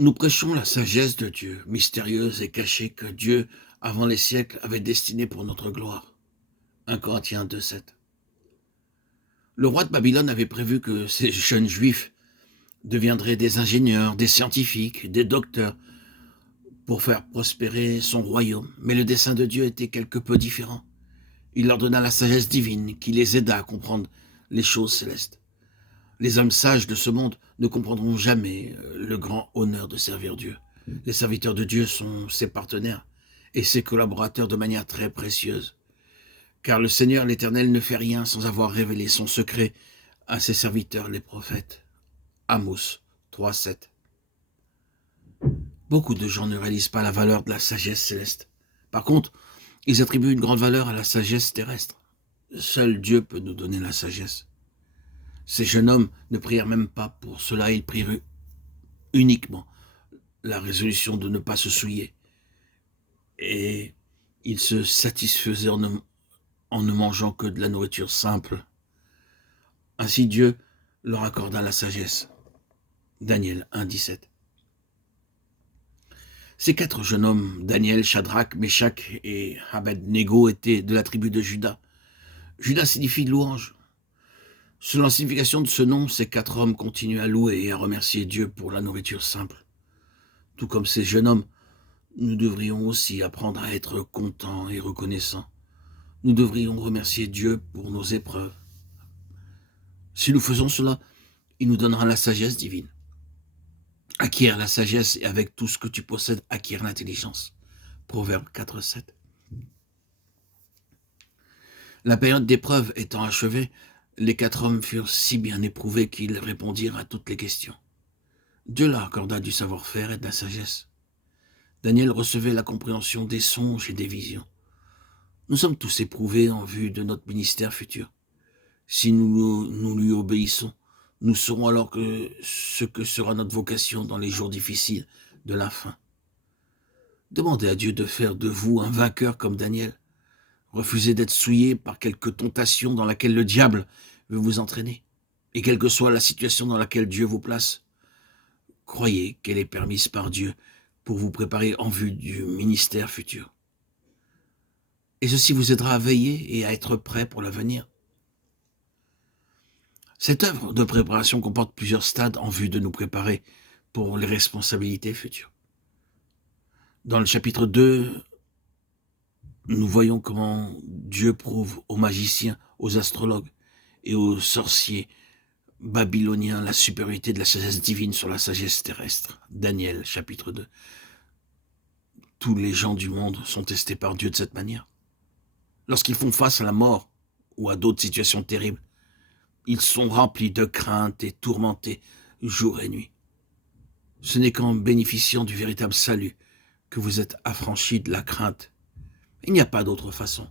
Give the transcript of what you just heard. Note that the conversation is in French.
Nous prêchons la sagesse de Dieu, mystérieuse et cachée, que Dieu, avant les siècles, avait destinée pour notre gloire. 1 Corinthiens 2,7. Le roi de Babylone avait prévu que ces jeunes juifs deviendraient des ingénieurs, des scientifiques, des docteurs, pour faire prospérer son royaume. Mais le dessein de Dieu était quelque peu différent. Il leur donna la sagesse divine qui les aida à comprendre les choses célestes. Les hommes sages de ce monde ne comprendront jamais le grand honneur de servir Dieu. Les serviteurs de Dieu sont ses partenaires et ses collaborateurs de manière très précieuse. Car le Seigneur l'Éternel ne fait rien sans avoir révélé son secret à ses serviteurs les prophètes. Amos 3,7. Beaucoup de gens ne réalisent pas la valeur de la sagesse céleste. Par contre, ils attribuent une grande valeur à la sagesse terrestre. Seul Dieu peut nous donner la sagesse. Ces jeunes hommes ne prièrent même pas pour cela, ils prirent uniquement la résolution de ne pas se souiller. Et ils se satisfaisaient en ne mangeant que de la nourriture simple. Ainsi Dieu leur accorda la sagesse. Daniel 1,17. Ces 4 jeunes hommes, Daniel, Shadrach, Meshach et Abed-Nego, étaient de la tribu de Juda. Juda signifie louange. Selon la signification de ce nom, ces 4 hommes continuent à louer et à remercier Dieu pour la nourriture simple. Tout comme ces jeunes hommes, nous devrions aussi apprendre à être contents et reconnaissants. Nous devrions remercier Dieu pour nos épreuves. Si nous faisons cela, il nous donnera la sagesse divine. Acquiert la sagesse et avec tout ce que tu possèdes, acquiert l'intelligence. Proverbe 4,7. La période d'épreuve étant achevée, les 4 hommes furent si bien éprouvés qu'ils répondirent à toutes les questions. Dieu leur accorda du savoir-faire et de la sagesse. Daniel recevait la compréhension des songes et des visions. Nous sommes tous éprouvés en vue de notre ministère futur. Si nous lui obéissons, nous saurons alors ce que sera notre vocation dans les jours difficiles de la fin. Demandez à Dieu de faire de vous un vainqueur comme Daniel. Refusez d'être souillé par quelque tentation dans laquelle le diable veut vous entraîner. Et quelle que soit la situation dans laquelle Dieu vous place, croyez qu'elle est permise par Dieu pour vous préparer en vue du ministère futur. Et ceci vous aidera à veiller et à être prêt pour l'avenir. Cette œuvre de préparation comporte plusieurs stades en vue de nous préparer pour les responsabilités futures. Dans le chapitre 2, nous voyons comment Dieu prouve aux magiciens, aux astrologues et aux sorciers babyloniens la supériorité de la sagesse divine sur la sagesse terrestre. Daniel, chapitre 2. Tous les gens du monde sont testés par Dieu de cette manière. Lorsqu'ils font face à la mort ou à d'autres situations terribles, ils sont remplis de crainte et tourmentés jour et nuit. Ce n'est qu'en bénéficiant du véritable salut que vous êtes affranchis de la crainte. Il n'y a pas d'autre façon.